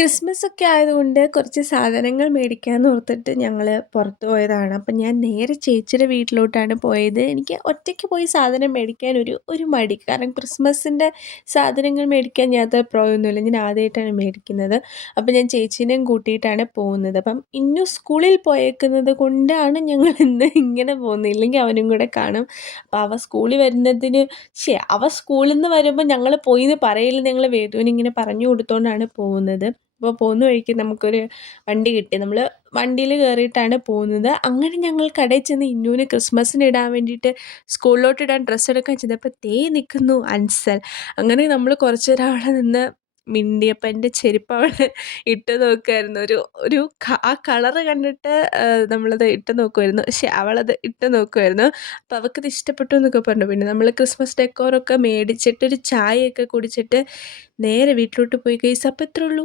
Christmas ഒക്കെ ആയതുകൊണ്ട് കുറച്ച് സാധനങ്ങൾ മേടിക്കാന്ന് ഓർത്തിട്ട് ഞങ്ങൾ പുറത്ത് പോയതാണ്. അപ്പം ഞാൻ നേരെ ചേച്ചിയുടെ വീട്ടിലോട്ടാണ് പോയത്. എനിക്ക് ഒറ്റയ്ക്ക് പോയി സാധനം മേടിക്കാൻ ഒരു മടി. കാരണം ക്രിസ്മസിൻ്റെ സാധനങ്ങൾ മേടിക്കാൻ ഞാൻ പോയൊന്നുമില്ല. ഞാൻ ആദ്യമായിട്ടാണ് മേടിക്കുന്നത്. അപ്പം ഞാൻ ചേച്ചീനെയും കൂട്ടിയിട്ടാണ് പോകുന്നത്. അപ്പം ഇന്നു സ്കൂളിൽ പോയേക്കുന്നത് കൊണ്ടാണ് ഞങ്ങൾ ഇന്ന് ഇങ്ങനെ പോകുന്നത്. ഇല്ലെങ്കിൽ അവനും കൂടെ കാണും. അപ്പം അവ സ്കൂളിൽ വരുന്നതിന് അവ സ്കൂളിൽ നിന്ന് വരുമ്പോൾ ഞങ്ങൾ പോയി എന്ന് പറയില്ല, ഞങ്ങൾ വേദുവിനിങ്ങനെ പറഞ്ഞു കൊടുത്തുകൊണ്ടാണ് പോകുന്നത്. അപ്പോൾ പോകുന്ന വഴിക്ക് നമുക്കൊരു വണ്ടി കിട്ടി. നമ്മൾ വണ്ടിയിൽ കയറിയിട്ടാണ് പോകുന്നത്. അങ്ങനെ ഞങ്ങൾ കടയിൽ ചെന്ന് ഇന്നൂന് ക്രിസ്മസിന് ഇടാൻ വേണ്ടിയിട്ട് സ്കൂളിലോട്ട് ഇടാൻ ഡ്രസ്സ് എടുക്കാൻ ചെന്നപ്പോൾ നിൽക്കുന്നു അൻസൽ. അങ്ങനെ നമ്മൾ കുറച്ച് നേരം അവിടെ നിന്ന് മിണ്ടിയപ്പോൾ എൻ്റെ ചെരുപ്പ് അവൾ ഇട്ട് നോക്കുമായിരുന്നു. ഒരു ഒരു ആ കളറ് കണ്ടിട്ട് നമ്മളത് ഇട്ട് നോക്കുമായിരുന്നു. അവളത് ഇട്ട് നോക്കുമായിരുന്നു. അപ്പോൾ അവൾക്കത് ഇഷ്ടപ്പെട്ടു എന്നൊക്കെ പറഞ്ഞു. പിന്നെ നമ്മൾ ക്രിസ്മസ് ഡെക്കോറൊക്കെ മേടിച്ചിട്ട് ഒരു ചായയൊക്കെ കുടിച്ചിട്ട് നേരെ വീട്ടിലോട്ട് പോയി ഗയ്സ്. അപ്പോൾ ഇത്രേ ഉള്ളൂ.